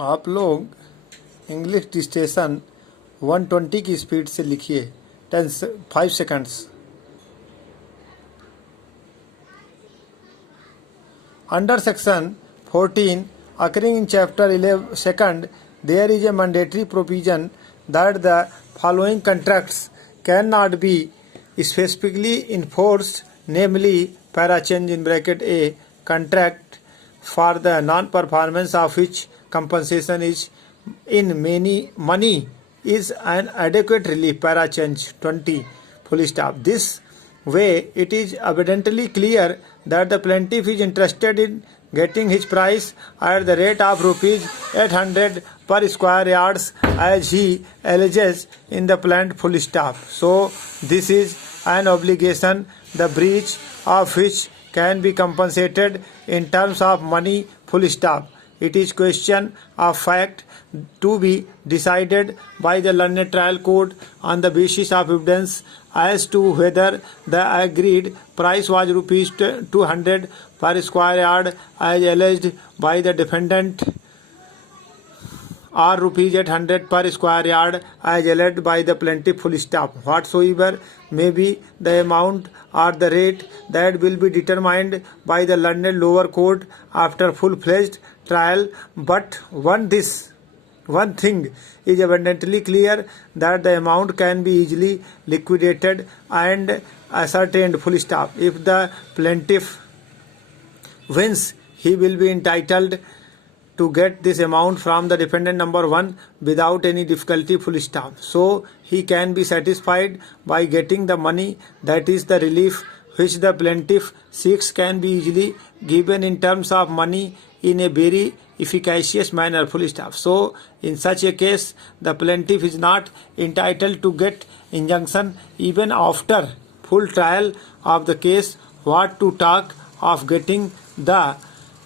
आप लोग English dictation 120 की स्पीड से लिखिए 5 seconds. Under section 14 occurring in chapter 11 second, there is a mandatory provision that the following contracts cannot be specifically enforced, namely para change in bracket A contract for the non-performance of which compensation is in many money is an adequate relief para change 20 full stop. This way it is evidently clear that the plaintiff is interested in getting his price at the rate of rupees 800 per square yards as he alleges in the plaint full stop. So this is an obligation the breach of which can be compensated in terms of money full stop. It is question of fact to be decided by the learned trial court on the basis of evidence as to whether the agreed price was rupees 200 per square yard as alleged by the defendant or rupees 800 per square yard as alleged by the plaintiff full stop. Whatsoever may be the amount or the rate that will be determined by the learned lower court after full-fledged trial, but one thing is abundantly clear, that the amount can be easily liquidated and ascertained full stop. If the plaintiff wins, he will be entitled to get this amount from the defendant number 1 without any difficulty full stop. So he can be satisfied by getting the money, that is the relief which the plaintiff seeks can be easily given in terms of money in a very efficacious manner full stop. So in such a case the plaintiff is not entitled to get injunction even after full trial of the case. What to talk of getting the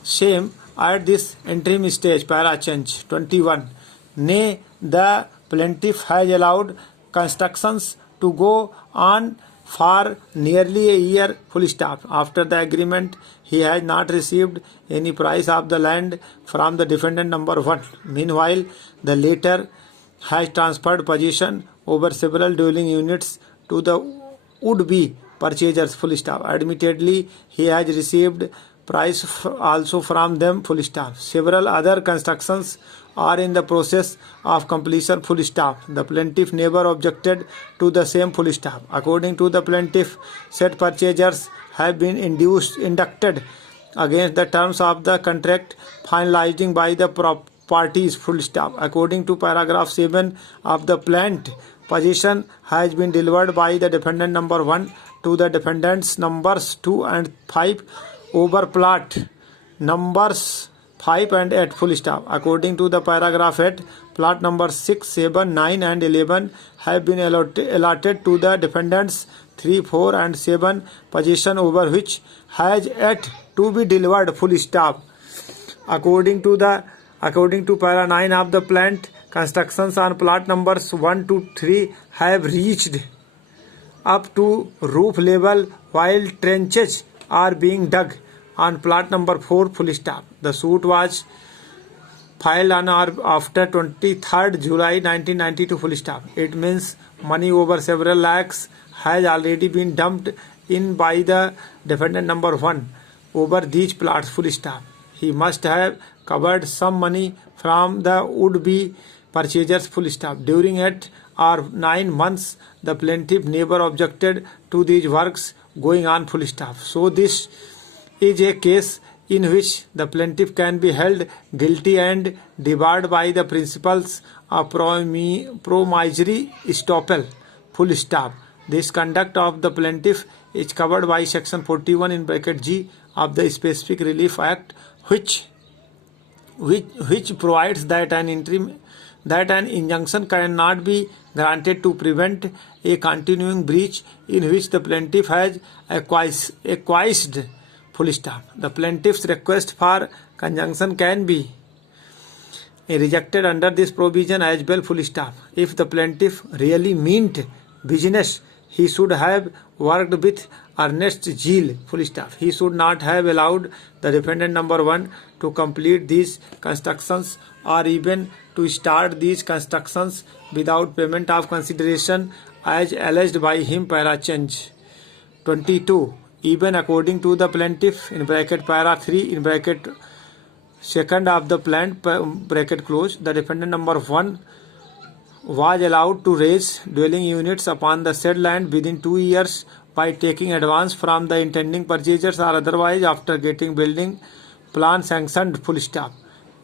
same at this interim stage. Para change 21. Nay, the plaintiff has allowed constructions to go on for nearly a year full stop. After the agreement, he has not received any price of the land from the defendant number 1. Meanwhile, the latter has transferred possession over several dwelling units to the would-be purchasers full stop. Admittedly, he has received price also from them full stop. Several other constructions are in the process of completion full stop. The plaintiff never objected to the same full stop. According to the plaintiff, said purchasers have been inducted against the terms of the contract finalizing by the parties full stop. According to paragraph 7 of the plaint, possession has been delivered by the defendant number 1 to the defendants numbers 2 and 5 over plot numbers 5 and 8 full stop. According to the paragraph 8, plot number 6, 7, 9 and 11 have been allotted to the defendants 3, 4 and 7, possession over which has yet to be delivered full stop. According to para 9 of the plant, constructions on plot numbers 1 to 3 have reached up to roof level while trenches are being dug on plot number 4 full stop. The suit was filed on or after 23rd July 1992 full stop. It means money over several lakhs has already been dumped in by the defendant number 1 over these plots full stop. He must have covered some money from the would-be purchasers full stop. During 8 or 9 months, the plaintiff never objected to these works going on full stop. So this is a case in which the plaintiff can be held guilty and debarred by the principles of promissory estoppel full stop. This conduct of the plaintiff is covered by section 41 in bracket G of the Specific Relief Act, which provides that an injunction cannot be granted to prevent a continuing breach in which the plaintiff has acquiesced full stop. The plaintiff's request for conjunction can be rejected under this provision as well full stop. If the plaintiff really meant business, he should have worked with Ernest Zeal, full stop. He should not have allowed the defendant number 1 to complete these constructions or even to start these constructions without payment of consideration as alleged by him, para change. 22. Even according to the plaintiff, in bracket para 3, in bracket second of the plant, bracket close, the defendant number 1 was allowed to raise dwelling units upon the said land within 2 years by taking advance from the intending purchasers or otherwise after getting building plan sanctioned, full stop.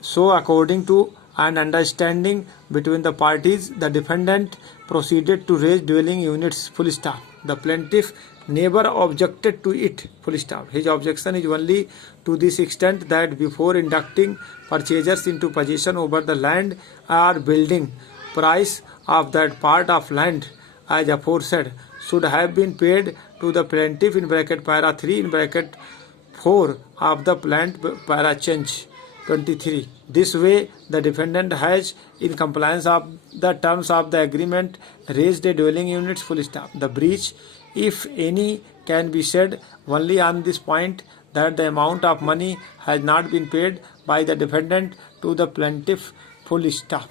So according to an understanding between the parties, the defendant proceeded to raise dwelling units, full stop. The plaintiff never objected to it, full stop. His objection is only to this extent that before inducting purchasers into possession over the land or building, price of that part of land as aforesaid should have been paid to the plaintiff, in bracket para 3, in bracket 4 of the plant, para change. 23. This way the defendant has, in compliance of the terms of the agreement, raised a dwelling units, full stop. The breach, if any, can be said only on this point, that the amount of money has not been paid by the defendant to the plaintiff, full stop.